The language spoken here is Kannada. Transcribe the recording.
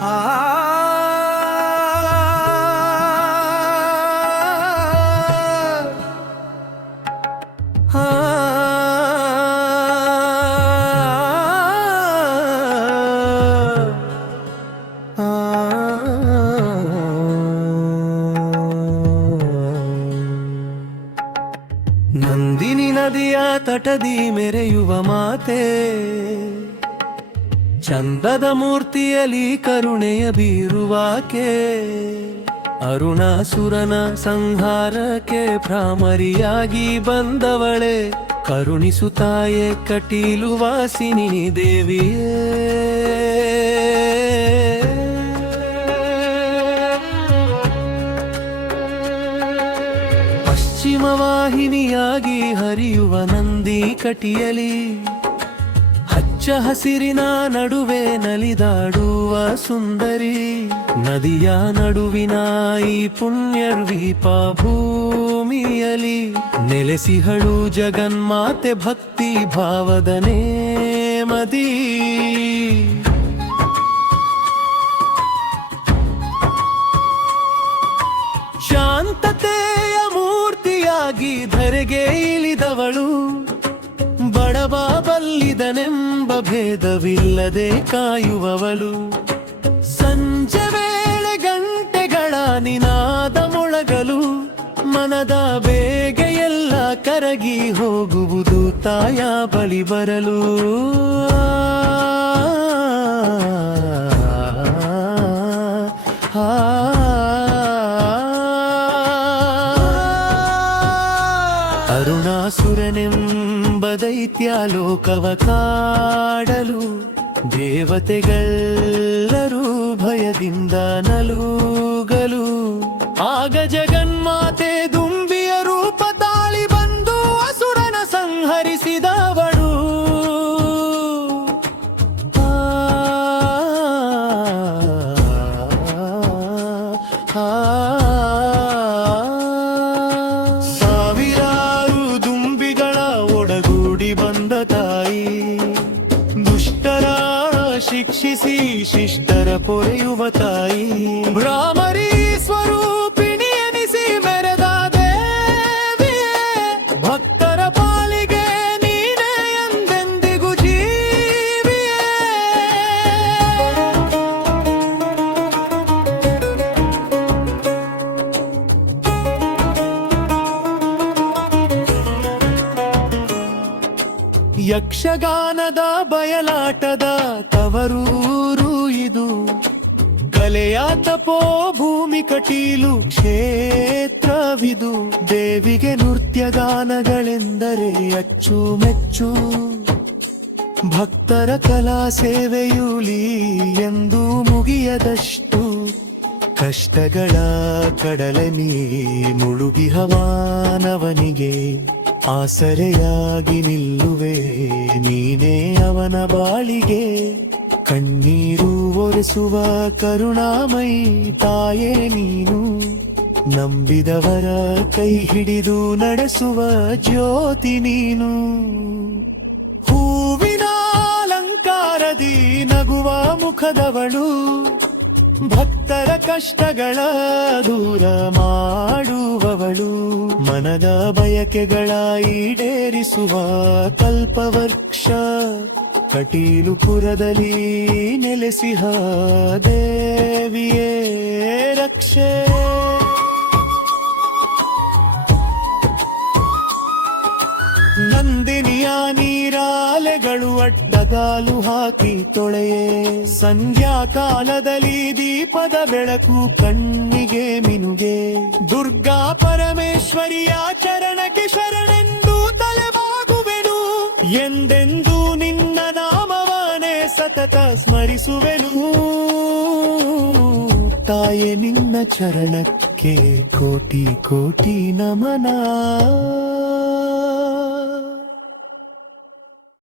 ಆ ನಂದಿನಿ ನದಿಯ ತಟದಿ ಮೆರೆಯುವ ಮಾತೆ, ಚಂದದ ಮೂರ್ತಿಯಲ್ಲಿ ಕರುಣೆಯ ಬೀರುವಾಕೆ, ಅರುಣಾಸುರನ ಸಂಹಾರಕ್ಕೆ ಭ್ರಾಮರಿಯಾಗಿ ಬಂದವಳೆ, ಕರುಣಿಸುತ್ತಾಯೆ ಕಟೀಲು ವಾಸಿನಿ ದೇವಿಯೇ. ಪಶ್ಚಿಮ ವಾಹಿನಿಯಾಗಿ ಹರಿಯುವ ನಂದಿ ಕಟಿಯಲಿ, ಹಚ್ಚ ಹಸಿರಿನ ನಡುವೆ ನಲಿದಾಡುವ ಸುಂದರಿ, ನದಿಯ ನಡುವಿನ ಈ ಪುಣ್ಯರ್ವೀಪ ಭೂಮಿಯಲಿ, ನೆಲೆಸಿಹಳು ಜಗನ್ಮಾತೆ ಭಕ್ತಿ ಭಾವದ ನೇಮದಿ. ಶಾಂತತೆಯ ಮೂರ್ತಿಯಾಗಿ ಧರೆಗೆ ಇಳಿದವಳು, ಬಡವ ಬಲ್ಲಿದನೆಂಬ ಭೇದವಿಲ್ಲದೆ ಕಾಯುವವಳು, ಸಂಜೆ ವೇಳೆ ಗಂಟೆಗಳ ನಿನಾದ ಮೊಳಗಲು, ಮನದ ಬೇಗೆಯೆಲ್ಲ ಕರಗಿ ಹೋಗುವುದು ತಾಯ ಬಳಿ ಬರಲು. ಅರುಣಾಸುರನೆಂಬ ದೈತ್ಯ ಲೋಕವ ಕಾಡಲು, ದೇವತೆಗಳೆಲ್ಲರೂ ಭಯದಿಂದ ನಲುಗಲು, ಆಗ ಜಗನ್ಮಾತೆ ದುಂಬಿಯ ರೂಪ ತಾಳಿ ಬಂದು ಅಸುರನ ಸಂಹರಿಸಿದವಳು. ಸಾವಿರಾರು ದುಂಬಿಗಳ ಒಡಗೂಡಿ ಬಂದ ತಾಯಿ, ದುಷ್ಟರ ಶಿಕ್ಷಿಸಿ ಶಿಷ್ಟರ ಪೊರೆಯುವ ತಾಯಿ, ಭ್ರಾಮರಿ ಸ್ವರೂಪಿಣಿ ಎನಿಸಿ ಮೆರೆದ ದೇವಿಯೇ, ಭಕ್ತರ ಪಾಲಿಗೆ ನೀನೇ ಎಂದೆಂದಿಗೂ ಜೀವಿಯೇ. ಯಕ್ಷಗಾನದ ಬಯಲಾಟದ ತವರೂರು ಇದು, ಕಲೆಯ ತಪೋ ಭೂಮಿ ಕಟೀಲು ಕ್ಷೇತ್ರವಿದು, ದೇವಿಗೆ ನೃತ್ಯಗಾನಗಳೆಂದರೆ ಅಚ್ಚುಮೆಚ್ಚು, ಭಕ್ತರ ಕಲಾ ಸೇವೆಯುಲಿ ಎಂದು ಮುಗಿಯದಷ್ಟು, ಕಷ್ಟಗಳ ಕಡಲನಿ ಮುಳುಗಿ ಹವಾನವನಿಗೆ ಆಸರೆಯಾಗಿ ನಿಲ್ಲುವೆ ನೀನೇ ಅವನ ಬಾಳಿಗೆ, ಕಣ್ಣೀರು ಒರೆಸುವ ಕರುಣಾಮಯಿ ತಾಯೇ ನೀನು, ನಂಬಿದವರ ಕೈ ಹಿಡಿದು ನಡೆಸುವ ಜ್ಯೋತಿ ನೀನು. ಹೂವಿನ ಅಲಂಕಾರದಿ ನಗುವ ಮುಖದವಳು, ಭಕ್ತರ ಕಷ್ಟಗಳ ದೂರ ಮಾಡುವವಳು, ಮನದ ಬಯಕೆಗಳ ಈಡೇರಿಸುವ ಕಲ್ಪವೃಕ್ಷ, ಕಟೀಲುಪುರದಲ್ಲಿ ನೆಲೆಸಿಹ ದೇವಿಯೇ ರಕ್ಷೆ. ನಂದಿನಿಯ ನೀರಾಲೆಗಳು ಅಡ್ಡಗಾಲು ಹಾಕಿ ತೊಳೆಯೇ, ಸಂಧ್ಯಾ ಕಾಲದಲ್ಲಿ ದೀಪದ ಬೆಳಕು ಕಣ್ಣಿಗೆ ಮಿನುಗೆ, ದುರ್ಗಾ ಪರಮೇಶ್ವರಿಯ ಚರಣಕ್ಕೆ ಶರಣೆಂದು ತಲೆಬಾಗುವೆನು, ಎಂದೆಂದೂ ನಿನ್ನ ನಾಮವನೇ ಸತತ ಸ್ಮರಿಸುವೆನು. ತಾಯೆ ನಿನ್ನ ಚರಣಕ್ಕೆ ಕೋಟಿ ಕೋಟಿ ನಮನ.